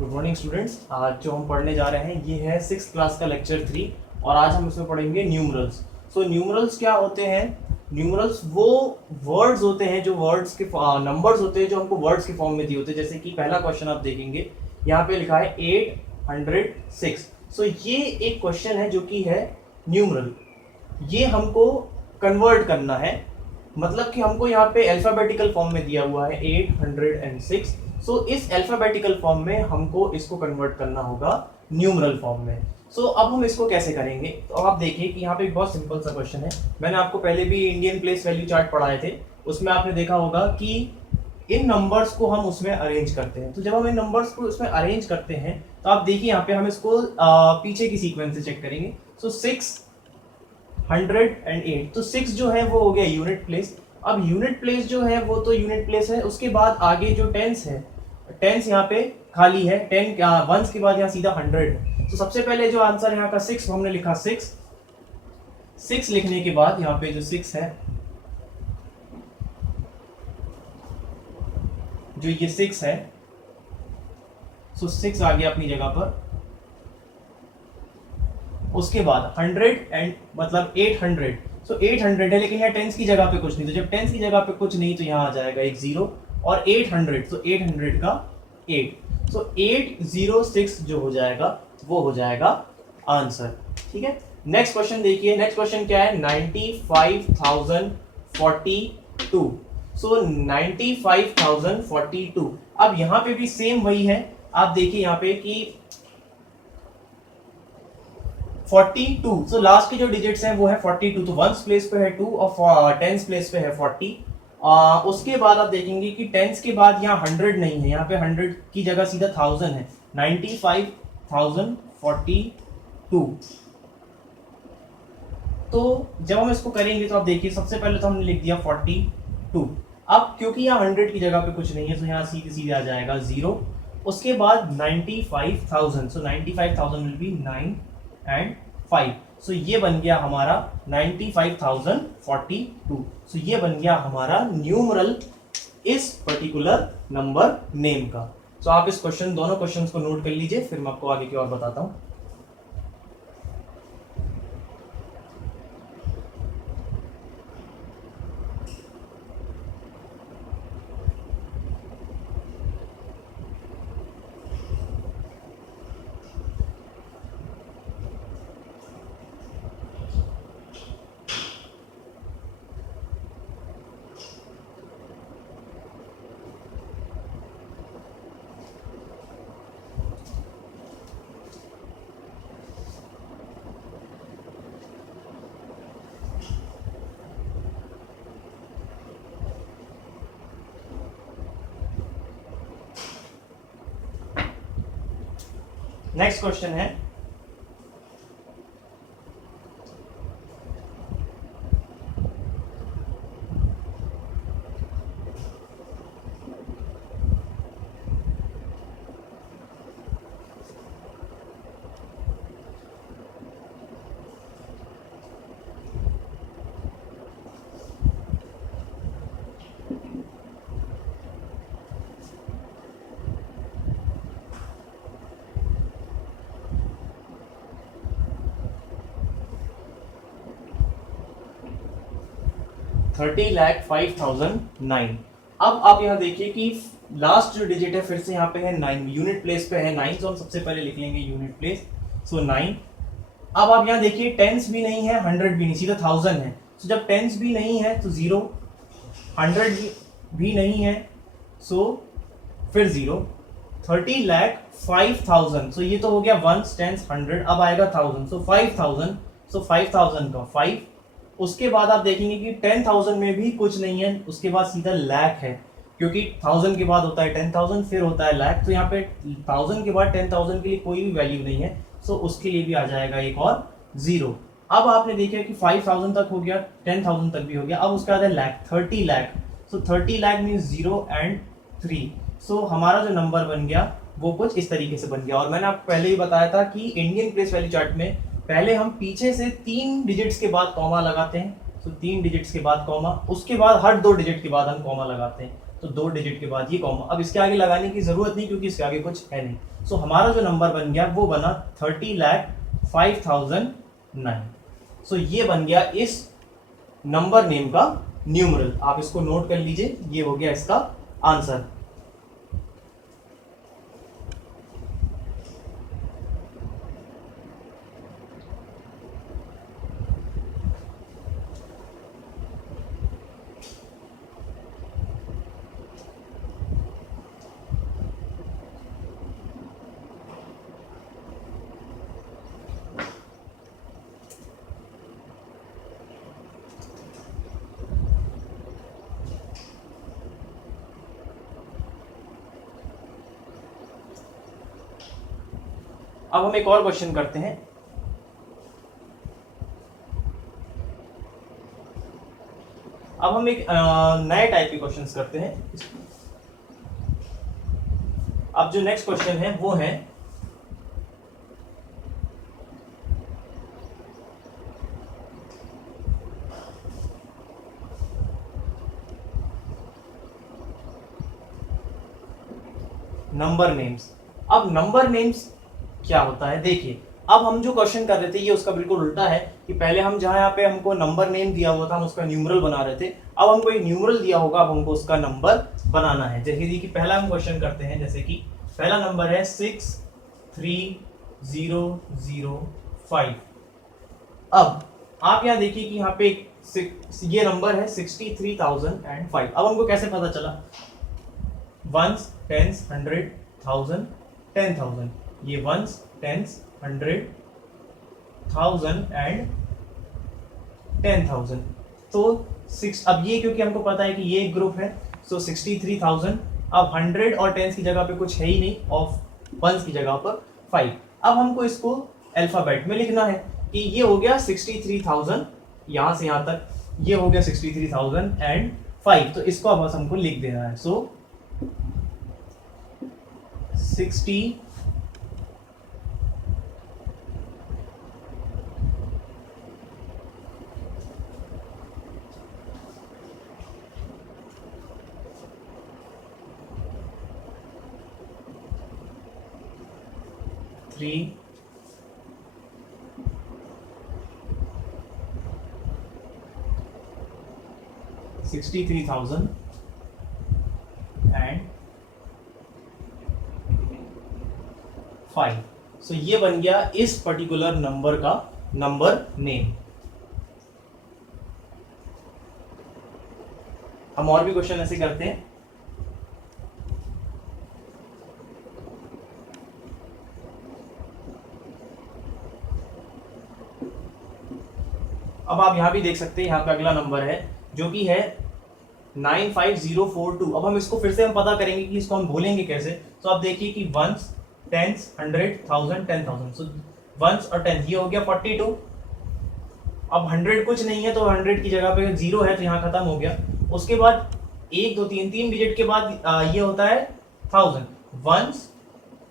Good morning students. आज जो हम पढ़ने जा रहे हैं ये है 6th क्लास का लेक्चर 3 और आज हम इसमें पढ़ेंगे न्यूमरल्स। सो न्यूमरल्स क्या होते हैं? न्यूमरल्स वो वर्ड्स होते हैं जो वर्ड्स के नंबर्स होते हैं जो हमको वर्ड्स के फॉर्म में दिए होते हैं। जैसे कि पहला क्वेश्चन आप देखेंगे यहाँ पे लिखा है 806। सो ये एक क्वेश्चन है जो कि है न्यूमरल। ये हमको कन्वर्ट करना है, मतलब कि हमको यहाँ पे अल्फाबेटिकल फॉर्म में दिया हुआ है 806। सो इस अल्फाबेटिकल फॉर्म में हमको इसको कन्वर्ट करना होगा न्यूमरल फॉर्म में। सो अब हम इसको कैसे करेंगे? तो आप देखिए कि यहाँ पे बहुत सिंपल सा क्वेश्चन है। मैंने आपको पहले भी इंडियन प्लेस वैल्यू चार्ट पढ़ाए थे, उसमें आपने देखा होगा कि इन नंबर्स को हम उसमें अरेंज करते हैं। तो जब हम इन नंबर्स को उसमें अरेंज करते हैं तो आप देखिए यहाँ पे हम इसको पीछे की सीक्वेंस से चेक करेंगे। सो 608, तो 6 जो है वो हो गया यूनिट प्लेस। अब यूनिट प्लेस जो है वो तो यूनिट प्लेस है, उसके बाद आगे जो टेंस है, टेंस यहाँ पे खाली है, 10 वंस के बाद यहाँ सीधा 100। तो सबसे पहले जो आंसर यहाँ का 6 हमने लिखा 6 लिखने के बाद यहाँ पे जो 6 है, जो ये 6 है, सो 6 आ गया अपनी जगह पर। उसके बाद 100 एंड मतलब 800। सो 800 है लेकिन यहाँ टेंस की जगह पे कुछ नहीं, तो जब टेंस की जगह पे कुछ नहीं तो यहाँ आ जाएगा एक 0 और 800, तो 800 का 8। सो 806 जो हो जाएगा वो हो जाएगा आंसर। ठीक है, नेक्स्ट क्वेश्चन देखिए। नेक्स्ट क्वेश्चन क्या है? 95,042। सो 95,042। अब यहाँ पे भी सेम वही है। आप देखिए यहाँ पे कि 42, सो लास्ट के जो डिजिट्स हैं वो है 42। तो वंस प्लेस पे है 2 और टेंस प्लेस पे है 40। उसके बाद आप देखेंगे कि टेंस के बाद यहाँ 100 नहीं है, यहाँ पे 100 की जगह सीधा 1000 है। 95,042। तो जब हम इसको करेंगे तो आप देखिए सबसे पहले तो हमने लिख दिया 42। अब क्योंकि यहाँ 100 की जगह पे कुछ नहीं है तो यहाँ सीधे सीधे आ जाएगा 0। उसके बाद 95,000, सो 95,000 विल बी 9 एंड 5। सो ये बन गया हमारा 95,042। सो ये बन गया हमारा न्यूमरल इस पर्टिकुलर नंबर नेम का। सो आप इस क्वेश्चन, दोनों क्वेश्चंस को नोट कर लीजिए, फिर मैं आपको आगे की और बताता हूं। नेक्स्ट क्वेश्चन है $30,05,009। अब आप यहाँ देखिए कि लास्ट जो डिजिट है फिर से यहाँ पे है 9, यूनिट प्लेस पे है 9, तो हम सबसे पहले लिख लेंगे यूनिट प्लेस, सो 9। अब आप यहाँ देखिए टेंस भी नहीं है, 100 भी नहीं, सीधा 1000 है। सो जब टेंस भी नहीं है तो 0, 100 भी नहीं है सो फिर 0, 30,05,000। सो ये तो हो गया वंस, टेंस, 100, अब आएगा 1000, सो 5000, सो 5000 का 5। उसके बाद आप देखेंगे कि 10,000 में भी कुछ नहीं है, उसके बाद सीधा लाख है, क्योंकि 1000 के बाद होता है 10,000 फिर होता है लाख। तो यहाँ पे 1000 के बाद 10,000 के लिए कोई भी वैल्यू नहीं है, सो उसके लिए भी आ जाएगा एक और 0। अब आपने देखा कि 5000 तक हो गया, 10,000 तक भी हो गया, अब उसके बाद है लाख, 30 लाख। सो 30 लाख मीन्स 0 एंड 3। सो हमारा जो नंबर बन गया वो कुछ इस तरीके से बन गया। और मैंने आपको पहले ही बताया था कि इंडियन प्लेस वैल्यू चार्ट में पहले हम पीछे से 3 डिजिट्स के बाद कॉमा लगाते हैं, तो 3 डिजिट्स के बाद कॉमा, उसके बाद हर 2 डिजिट के बाद हम कॉमा लगाते हैं। तो 2 डिजिट के बाद ये कॉमा, अब इसके आगे लगाने की जरूरत नहीं क्योंकि इसके आगे कुछ है नहीं। सो हमारा जो नंबर बन गया वो बना 30,05,009। सो ये बन गया इस नंबर नेम का न्यूमरल। आप इसको नोट कर लीजिए, ये हो गया इसका आंसर। अब हम एक और क्वेश्चन करते हैं। अब हम एक नए टाइप के क्वेश्चंस करते हैं। अब जो नेक्स्ट क्वेश्चन है वो है नंबर नेम्स। अब नंबर नेम्स क्या होता है, देखिए अब हम जो क्वेश्चन कर रहे थे ये उसका बिल्कुल उल्टा है कि पहले हम जहां यहाँ पे हमको नंबर नेम दिया हुआ था हम उसका न्यूमरल बना रहे थे, अब हमको एक न्यूमरल दिया होगा, अब हमको उसका नंबर बनाना है। जैसे कि पहला हम क्वेश्चन करते हैं, जैसे कि पहला नंबर है 63005। अब आप यहाँ देखिए कि यहाँ पे ये नंबर है 63,005। अब हमको कैसे पता चला, वंस टेंस 100,000 10,000, ये वंस टेंस 100,000 एंड 10,000। तो अब ये क्योंकि हमको पता है कि ये एक ग्रुप है, सो 63,000। अब 100 और टेंस की जगह पे कुछ है ही नहीं, ऑफ वंस की जगह पर 5। अब हमको इसको अल्फाबेट में लिखना है कि ये हो गया 63,000 यहाँ से यहाँ तक, ये हो गया 63,000 एंड 5। तो इसको अब बस हमको लिख देना है। सो 60 3 63,000 एंड 5। सो ये बन गया इस पर्टिकुलर नंबर का नंबर नेम। हम और भी क्वेश्चन ऐसे करते हैं। अब आप यहां भी देख सकते हैं, यहाँ पे अगला नंबर है जो कि है 95042। अब हम इसको फिर से हम पता करेंगे कि इसको हम बोलेंगे कैसे। तो आप देखिए कि वंस टेंस 100,000 10,000, सो वंस और टेंस ये हो गया 42। अब 100 कुछ नहीं है तो 100 की जगह पे 0 है तो यहाँ खत्म हो गया। उसके बाद 1 2 3 3 डिजिट के बाद ये होता है 1000, वंस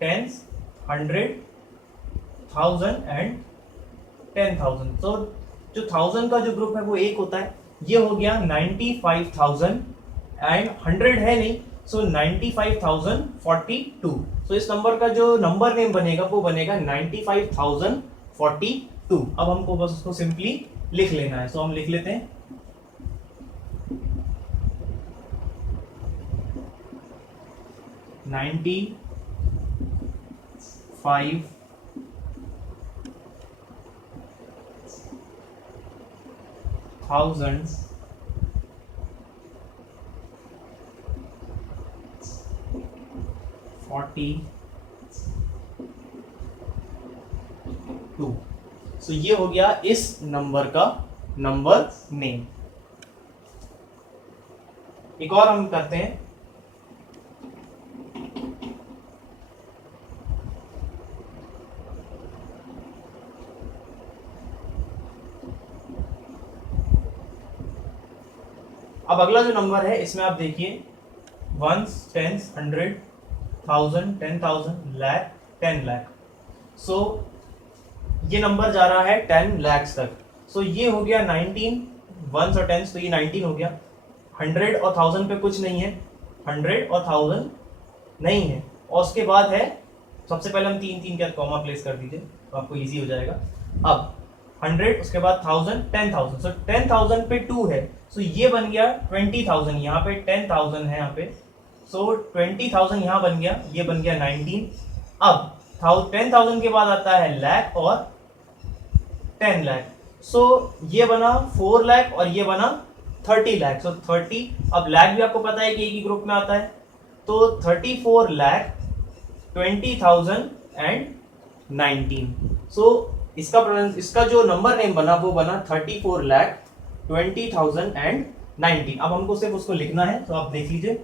टेंस 100,000 एंड 10,000। तो जो 1000 का जो ग्रुप है वो एक होता है। ये हो गया 95,000 एंड 100 है नहीं, सो 95,042। सो इस नंबर का जो नंबर नेम बनेगा वो बनेगा 95,042। अब हमको बस उसको सिंपली लिख लेना है। सो हम लिख लेते हैं 95,000 42। सो ये हो गया इस नंबर का नंबर नेम। एक और हम करते हैं। अब अगला जो नंबर है इसमें आप देखिए वंस टेंस 100,000 10,000 लाख 10 लाख। सो ये नंबर जा रहा है 10 लाख तक। सो ये हो गया 19 वंस और टेंस, तो ये 19 हो गया। 100 और 1000 पे कुछ नहीं है 100 और 1000 नहीं है, और उसके बाद है, सबसे पहले हम 3 3 का कॉमा प्लेस कर दीजिए तो आपको इजी हो जाएगा। अब 100, उसके बाद 1000, 10,000, सो 10,000 पे 2 है, सो ये बन गया 20,000, यहाँ पे 10,000 है यहाँ पे, सो 20,000 यहाँ बन गया, ये बन गया 19। अब 10,000 के बाद आता है लाख और 10 लाख, सो ये बना 4 लाख और ये बना 30 लाख, सो 30, अब लाख भी आपको पता है कि एक ही ग्रुप में आता है, तो 34 लाख 20,000 एंड 19। सो इसका जो नंबर नेम बना वो बना 34 लाख 20,000 एंड 19। अब हमको सिर्फ उसको लिखना है, तो आप देख लीजिए।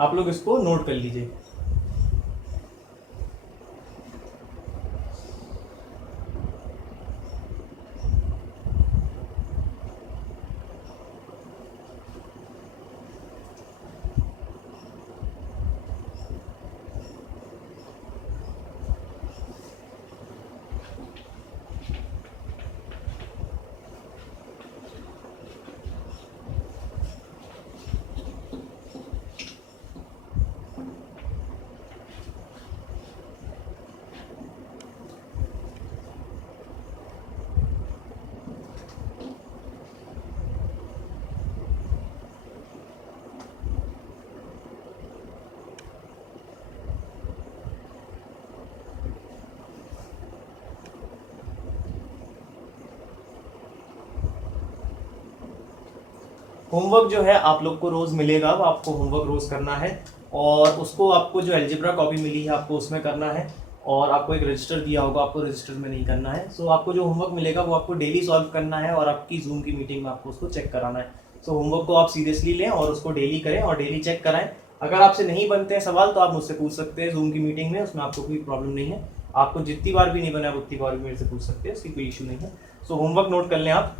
आप लोग इसको नोट कर लीजिए। होमवर्क जो है आप लोग को रोज मिलेगा, वो आपको होमवर्क रोज करना है, और उसको आपको जो एल्जेब्रा कॉपी मिली है आपको उसमें करना है, और आपको एक रजिस्टर दिया होगा, आपको रजिस्टर में नहीं करना है। सो आपको जो होमवर्क मिलेगा वो आपको डेली सॉल्व करना है, और आपकी जूम की मीटिंग में आपको उसको चेक कराना है। सो होमवर्क को आप सीरियसली लें और उसको डेली करें और डेली चेक कराएं। अगर आपसे नहीं बनते हैं सवाल तो आप मुझसे पूछ सकते हैं जूम की मीटिंग में, उसमें आपको कोई प्रॉब्लम नहीं है। आपको जितनी बार भी नहीं बना उतनी बार भी मेरे से पूछ सकते हैं, उसकी कोई इशू नहीं है। सो होमवर्क नोट कर लें आप।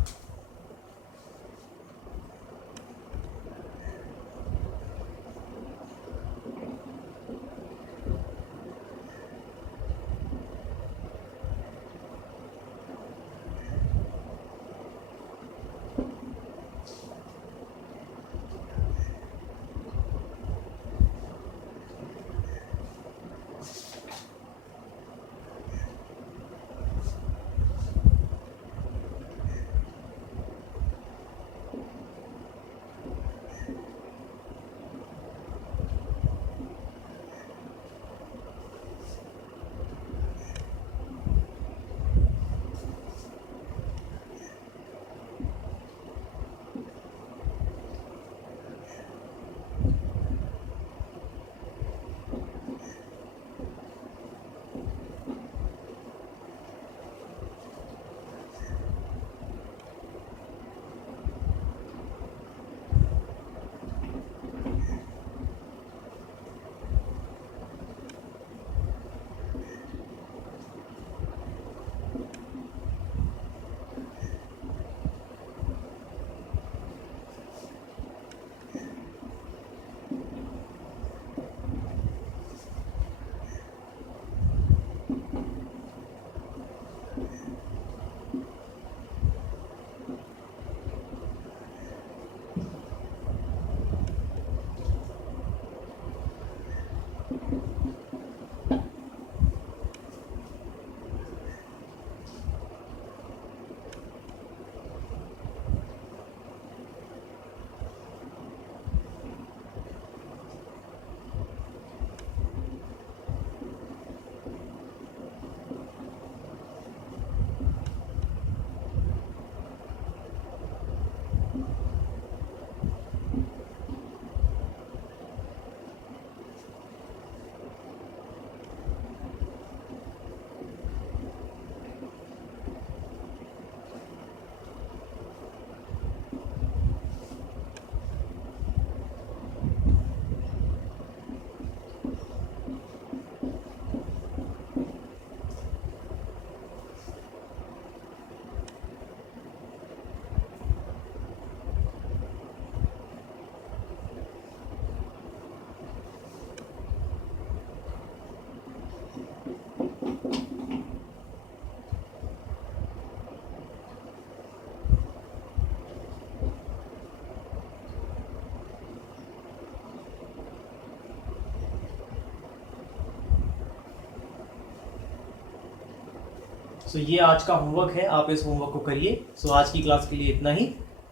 सो ये आज का होमवर्क है, आप इस होमवर्क को करिए। सो आज की क्लास के लिए इतना ही।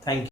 Thank you.